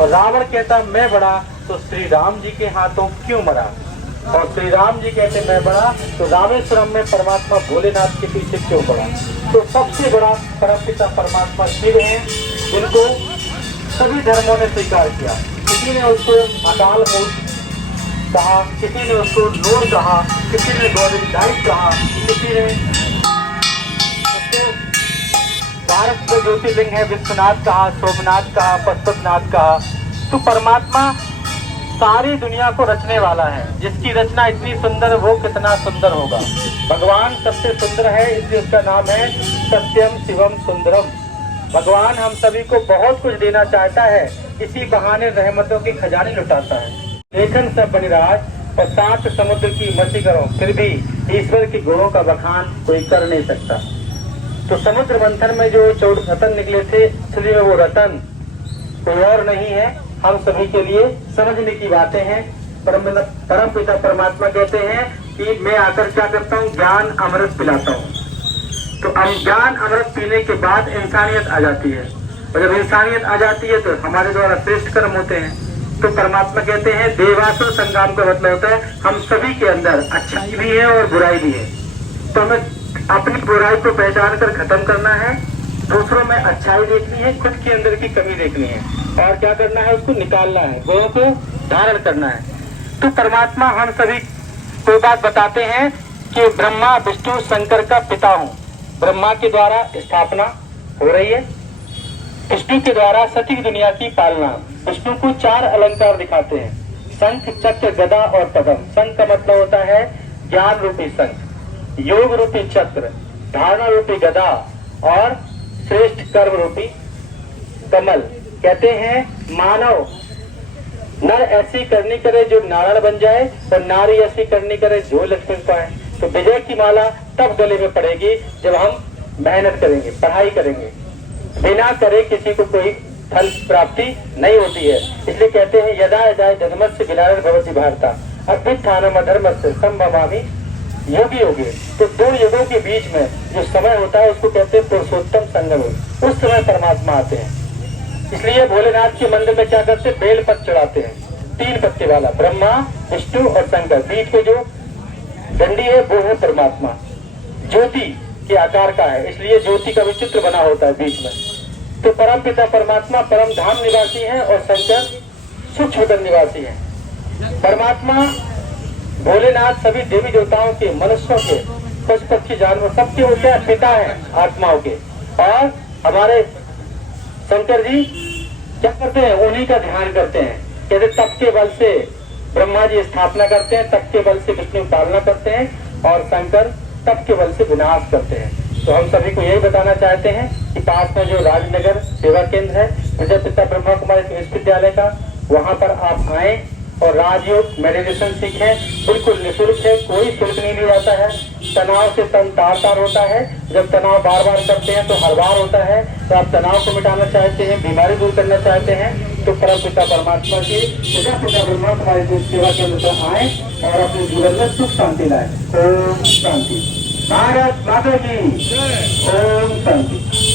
और रावण कहता मैं बड़ा तो श्री राम जी के हाथों क्यों मरा। और श्री राम जी कहते मैं बड़ा तो रामेश्वरम में परमात्मा भोलेनाथ के पीछे क्यों पड़ा। तो सबसे बड़ा परमपिता परमात्मा शिव हैं, जिनको सभी धर्मों ने स्वीकार किया। किसी ने उसको अकाल मूर्त कहा, किसी ने उसको नूर कहा, किसी ने गॉड कहा, किसी ने उसको भारत में ज्योतिर्लिंग है विश्वनाथ कहा, सोमनाथ कहा, पशुपतिनाथ कहा। तो परमात्मा सारी दुनिया को रचने वाला है, जिसकी रचना इतनी सुंदर वो कितना सुंदर होगा। भगवान सबसे सुंदर है, इसलिए उसका नाम है सत्यम शिवम सुंदरम। भगवान हम सभी को बहुत कुछ देना चाहता है, इसी बहाने रहमतों की खजाने लुटाता है। लेखन सब बनिराज और 7 समुद्र की मछली करो, फिर भी ईश्वर के गुणों का बखान कोई कर नहीं सकता। तो समुद्र मंथन में जो 14 रतन निकले थे, इसलिए वो रतन कोई और नहीं है, हम सभी के लिए समझने की बातें हैं। परम पिता परमात्मा कहते हैं कि मैं आकर क्या करता हूँ, ज्ञान अमृत पिलाता हूँ। तो ज्ञान अमृत पीने के बाद इंसानियत आ जाती है, और जब इंसानियत आ जाती है तो हमारे द्वारा श्रेष्ठ कर्म होते हैं। तो परमात्मा कहते हैं देवासुर संग्राम का मतलब होता है हम सभी के अंदर अच्छाई भी है और बुराई भी है। तो हमें अपनी बुराई को पहचान कर खत्म करना है, दूसरों में अच्छाई देखनी है, खुद के अंदर की कमी देखनी है, और क्या करना है, उसको निकालना है, गुणों को धारण करना है। तो परमात्मा हम सभी को बात बताते हैं कि ब्रह्मा विष्णु शंकर का पिता हूँ। ब्रह्मा के द्वारा स्थापना हो रही है, विष्णु के द्वारा सती दुनिया की पालना। विष्णु को 4 अलंकार दिखाते हैं, शंख चक्र गदा और पद्म। शंख का मतलब होता है ज्ञान रूपी शंख, योग रूपी चक्र, धारणा रूपी गदा और श्रेष्ठ कर्म रूपी कमल। कहते हैं मानव नर ऐसी करनी करे जो नारायण बन जाए, और नारी ऐसी करनी करे जो लक्ष्मी पाए। तो विजय की माला तब गले में पड़ेगी जब हम मेहनत करेंगे, पढ़ाई करेंगे। बिना करे किसी को कोई फल प्राप्ति नहीं होती है। इसलिए कहते हैं यदा यदा जन्मस्य विनाश भवति भारता अभ्युत्थानम अधर्मस्य संभवामि योगी योगी। तो 2 युगों के बीच में जो समय होता है उसको कहते हैं पुरुषोत्तम संगम। उस समय परमात्मा आते हैं। इसलिए भोलेनाथ के मंदिर में क्या करते हैं, बेल पत्र चढ़ाते हैं, 3 पत्ते वाला। ब्रह्मा विष्णु और शंकर, बीच में जो डंडी है वो है परमात्मा, ज्योति के आकार का है, इसलिए ज्योति का विचित्र बना होता है बीच में। तो परम पिता परमात्मा परम धाम निवासी है और शंकर सूक्ष्म निवासी है। परमात्मा भोलेनाथ सभी देवी देवताओं के, मनुष्यों के, पशु पक्षी जानवर सबके होते हैं पिता है, आत्माओं के। और हमारे शंकर जी क्या करते हैं, उन्हीं का ध्यान करते हैं। कहते तप के बल से ब्रह्मा जी स्थापना करते हैं, तप के बल से विष्णु पालना करते हैं, और शंकर तप के बल से विनाश करते हैं। तो हम सभी को यही बताना चाहते हैं कि पास में जो राजनगर सेवा केंद्र है प्रजापिता ब्रह्मा कुमारी विश्वविद्यालय का, वहाँ पर आप आए और राजयोग मेडिटेशन सीखें। बिल्कुल निःशुल्क है, कोई शुल्क नहीं लिया जाता है। तनाव से तन तार होता है, जब तनाव बार बार करते हैं तो हर बार होता है। तो आप तनाव को मिटाना चाहते हैं, बीमारी दूर करना चाहते हैं, तो परम पिता परमात्मा की प्रजापिता ब्रह्मा कुमारी सेवा केंद्र पर आए और अपने जीवन में सुख शांति लाए। ओम शांति। भारत माता की ओम शांति।